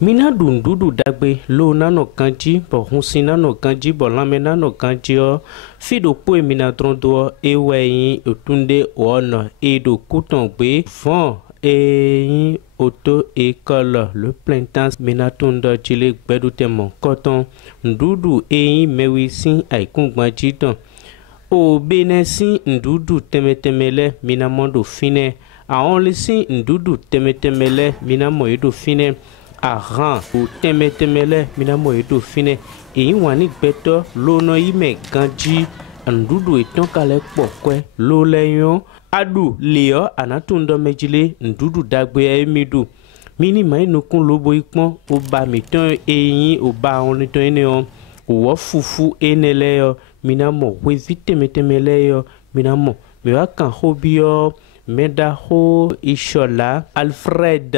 Mina dundudu dagbe lo nano kanji bo hunsi nano kanji bo lame nano kanji o fido poe mina trondo eweyin otunde ono edo kutongbe fon eyin auto école le printemps minatondo chile gbedutemo coton ndudu eyin mewisin aikungbanji don o benesi ndudu temetemele minamondo fine aonlisi ndudu temetemele minamoedo fine aran o temetemele minamoedo fine eyin wani gbeto lono ime ganji ndudu eton kale pokwe lo leyon adu leo anatundo mejile ndudu dagbe emidu mini mai nukun lobo ipon o ba miton eyin o ba oniton ene o wo fufu enele yo minamo we vitemetemele yo minamo me wa kan hobio meda ho ishola Alfred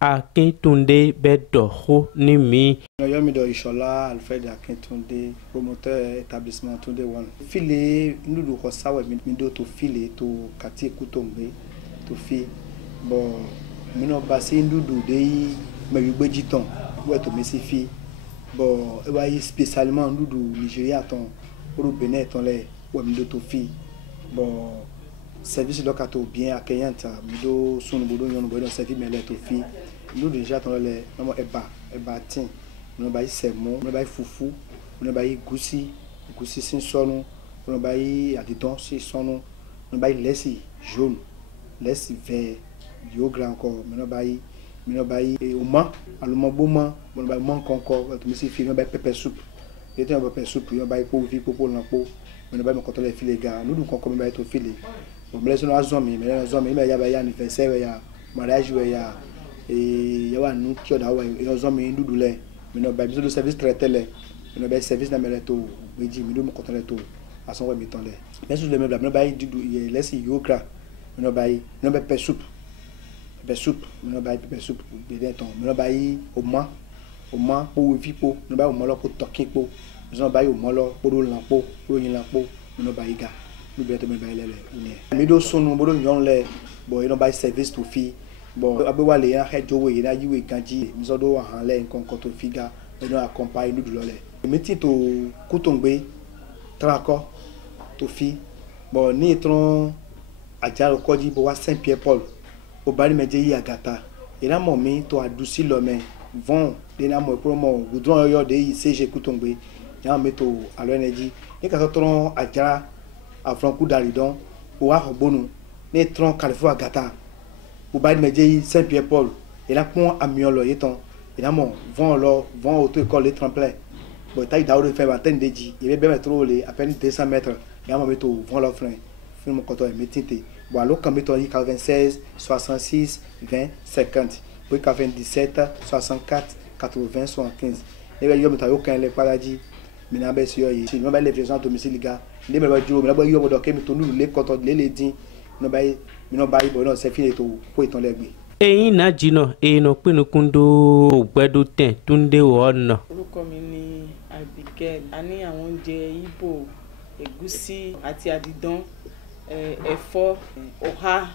Akintunde bedo ho ni mi yo mi do ishola Alfred Akintunde promoteur établissement Tunde One file ndudu ko sawe mi do to file to kati Kutongbe to fi bo mi no ba se ndudu de me gbeji ton we to me si fi bo e wa spécialement ndudu Nigeria ton pour Benin ton le we mi do to fi bo service locato bien accueillante mi do sunu bodo yon bodo service me le to fi nous déjà ton le no eba tin no ba semo no ba fufu no ba gusi sin sonu no ba adidon si sonu no ba lesi jaune lesi vert dio grand encore no ba oma aluma boma no ba man encore to mi si fi no ba pepper soup et un pepper soup no ba po vi popo na po no ba me contrôler filet gars nous kon ba to filet bon me laisse no azomi me ya ba ya anniversaire ya mariage ya et yawa nu kio da wa yo zo me ndudu le me no ba biso do service traité le me no ba service na me to beji me do mo koton le to ason we mi ton le mais sur le me no ba ndudu ye lesi yogra me no ba pepper soup me no ba pepper soup be den ton me no ba oma po vi po no ba o mo lo po tokin po me no ba o mo lo po do lan po yin lan po me no ba iga nu be to me ba le ni me do sunu bo do yon le bo you no ba service to fi bon abewa le ya hejowe ina yiwe ganji mizodo han le nkan ko to figa e no accompagne nudu lole meti to Kutongbe trako to fi bon ni tron ajaro koji bo wa Saint Pierre Paul o bari meje yi agata ina mo mi to adusi lo me von de na mo promo goudron yo de CG Kutongbe ya me to alo energy ni ka tron ajara afron ku daridon o wa bonu ni tron Carrefour agata au bas de Medjei Saint Pierre Paul et là pour amiolo yeton et là mon vont auto école les tremplin bon taille d'ailleurs faire vingtaine de dit il est bien trop les à peine 200 mètres et à mon métaux vont leur frein film quand on métité bon alors quand métaux 96 66 20 50 puis 97 64 80 75 et bien yo métaux aucun les paradis mais n'a pas sûr ici non ba les gens domicile les gars les me ba jo me ba yo bo doké métaux nous les quand les dit no ba bo no se file to po iton legbe eyin na jino eno pinukundo ogbedo ten Tunde One orúkọ mi ni Abigail a ní àwọn oúnjẹ Igbo ẹ̀gúsí àti àdìdán ẹ̀fọ́ ọ̀há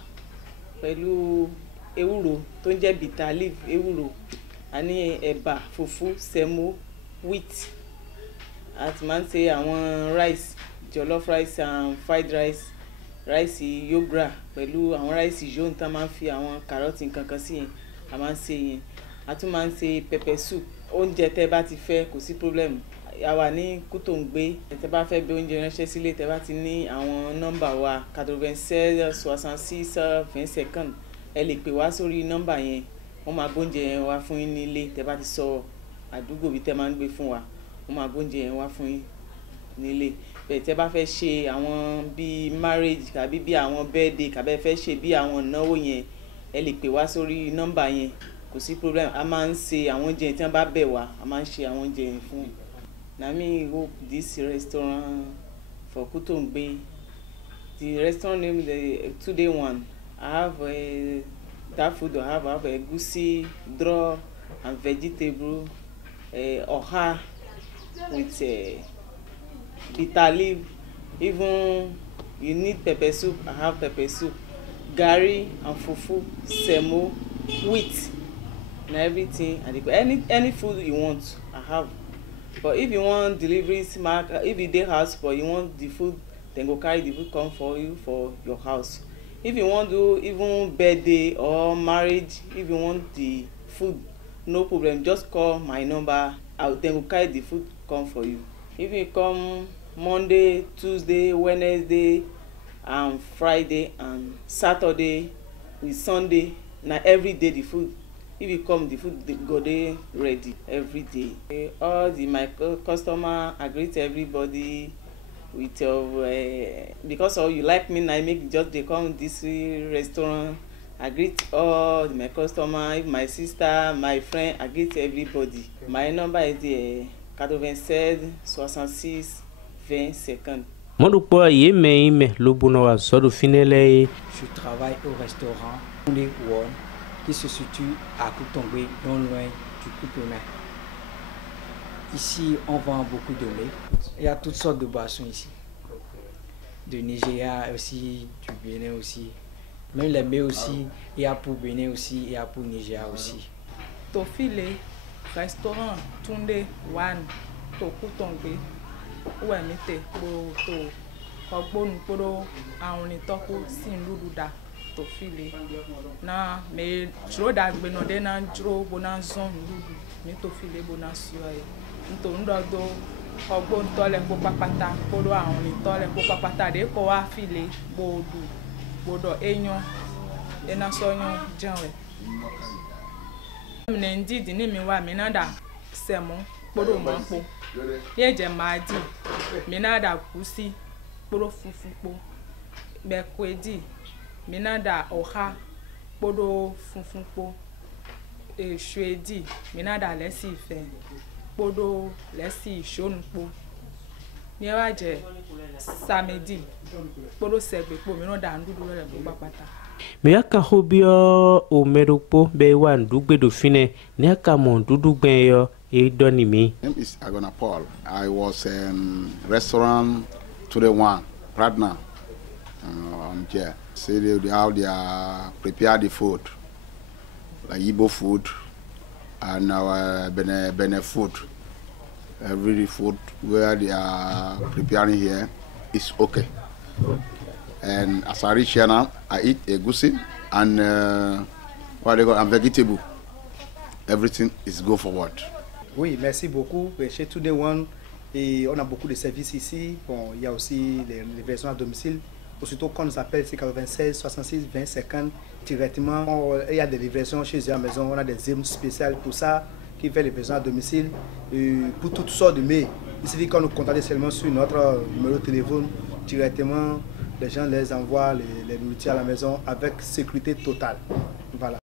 pẹ̀lú ewúro tó ń jẹ́ bitter leaf ewúro a ní ẹ̀bà fùfú semo wheat àti máa ń ṣe àwọn rice jollof rice and fried rice yogra pẹ̀lú àwọn rice jaune tá máa ń fi àwọn carrot nǹkan sí yẹn a máa ń ṣe yẹn a tún máa ń ṣe pepper soup oúnjẹ tẹ́ bá ti fẹ́ kò sí problem a wà ní Kutongbe tẹ́ bá fẹ́ bí oúnjẹ ránṣẹ́ sílé tẹ́ bá ti ní àwọn nọ́mbà wa 96 66 25 ẹ lè pè wá sórí nọ́mbà yẹn wọ́n máa gbóúnjẹ yẹn wá fún yín nílé tẹ́ bá ti sọ àdúgbò bí tẹ́ máa ń gbé fún wa wọ́n máa gbóúnjẹ yẹn wá fún yín nílé bẹ́ẹ̀ tẹ́ bá fẹ́ ṣe àwọn bí marriage tàbí bí àwọn birthday tàbí fẹ́ ṣe bí àwọn ìnáwó yẹn ẹ lè pè wá sórí nọ́mbà yẹn kò sí problem a máa ń ṣe àwọn oúnjẹ tí wọ́n bá bẹ̀ wá a máa ń ṣe àwọn oúnjẹ yẹn fún yín. Na me hope this restaurant for Kutongbe, the restaurant name the Tunde One. I have that food I have egusi, draw and vegetable, oha with bitter leaf. Even you need pepper soup, I have pepper soup, gari and fufu, semo, wheat. and everything, and any food you want, I have. But if you want delivery mark, if you dey house but you want the food, then go carry the food come for you for your house. If you want do even birthday or marriage, if you want the food, no problem, just call my number, then go carry the food come for you. If you come Monday, Tuesday, Wednesday, and Friday and Saturday with Sunday, na every day the food. If you come, the food they go dey ready every day. All my customer, I greet everybody with your because all you like me now, make just they come this restaurant. I greet all my customer, my sister, my friend. I greet everybody. My number is 96 66 20 50. Modupo yeme lobuno wa sodo finele. Je travaille au restaurant Tunde One qui se situe à Koutombé, non loin du Coupe-Main. Ici, on vend beaucoup de lait. Il y a toutes sortes de boissons ici. De Nigeria aussi, du Bénin aussi. Même les mets aussi, il y a pour Bénin aussi, il y a pour Nigeria aussi. Tofile, restaurant Tunde One, to Koutombé. Où est mité pour to ogbonu poro àwọn itoko sin lududa to file na me jro da gbe no de na jro bona zon ludu mi to file bona sio e nto ndo do ogbonu to le po papata poro àwọn ito le po papata de ko wa file bodo eyan e na so yan janwe mi ndidi ni mi wa mi na da semo poro mo po ye je maji mi na da kusi poro funfun po bekwedi mi na da oha poro funfun po shwedi mi na da lesi ife poro lesi ishonu po ni wa je samedi poro segbe po mi na da ndudu le po papata. Me aka hobio o merupo be wa ndugbe do fine ni aka mo ndudu gben yo e doni mi. Name is Agona Paul. I was restaurant Tunde One, Pradna, on here. See how they are prepare the food, like Igbo food and our Bene food. Every food where they are preparing here is okay. And as I reach here now, I eat egusi and what they call and vegetable. Everything is go forward. Oui, merci beaucoup. Chez Tunde One, et on a beaucoup de services ici. Bon, il y a aussi les livraisons à domicile. Aussitôt qu'on nous appelle, c'est 96 66 20 50 directement. Il y a des livraisons chez eux à la maison. On a des zooms spéciales pour ça, qui fait les livraisons à domicile. Pour toutes sortes de mets. Il suffit qu'on nous contacte seulement sur notre numéro de téléphone. Directement, les gens les envoient les nourritures à la maison avec sécurité totale. Voilà.